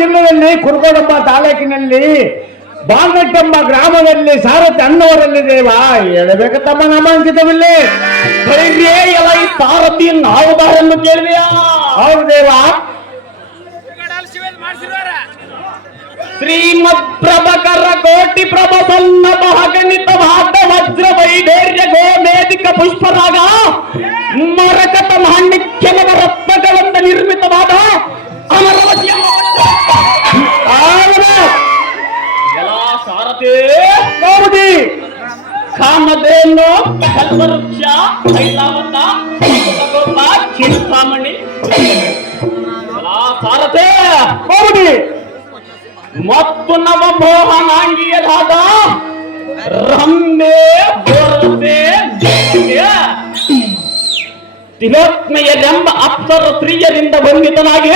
ಜಿಲ್ಲೆಯಲ್ಲಿ ಕುರುಗೋಡೆಂಬ ತಾಲೂಕಿನಲ್ಲಿ ಬಾಂಗಟ್ಟೆಂಬ ಗ್ರಾಮದಲ್ಲಿ ಸಾರಥಿ ಅನ್ನವರಲ್ಲಿ ದೇವ ಹೇಳಬೇಕು ತಮ್ಮ ನಾಮಾಂಕಿತವಿಲ್ಲಿ ಎಲ್ಲ ಈ ಸಾರಥಿ ನಾವುದಾರೆಂದು ಕೇಳಿದೆಯಾ? ಹೌದು ದೇವ. ಶ್ರೀಮದ್ ಪ್ರಭಕರ ಕೋಟಿ ಪ್ರಭ ಸನ್ನತ ಗಣಿತ ಭಾಗ ವಜ್ರ ವೈಢೇರ್ಯ ಗೋಮೇಧಿಕ ಪುಷ್ಪರಾಗ ಮರಕತ ಮಾಣಿಕ್ಯಮದ ರತ್ನಗಳಿಂದ ನಿರ್ಮಿತವಾದ ಅಮರವತಿಯ ಎಲ್ಲ ಸಾರಥಿ ಹೌದಿ. ಕಾಮಧೇನು ಕಲ್ಪವೃಕ್ಷ ಐಲಾವತ ಗೋಪ ಚಿಂತಾಮಣಿ ಸಾರಥಿ ಹೌದಿ. ಮತ್ತು ನವಮೋಹನಾಂಗಿಯರಾದ ರಮ್ಯೆ ಬೋರತೆ ತಿಲೋತ್ಮೆಯರೆಂಬ ಅಪ್ಸರ ಸ್ತ್ರೀಯರಿಂದ ಬಂಧಿತನಾಗಿ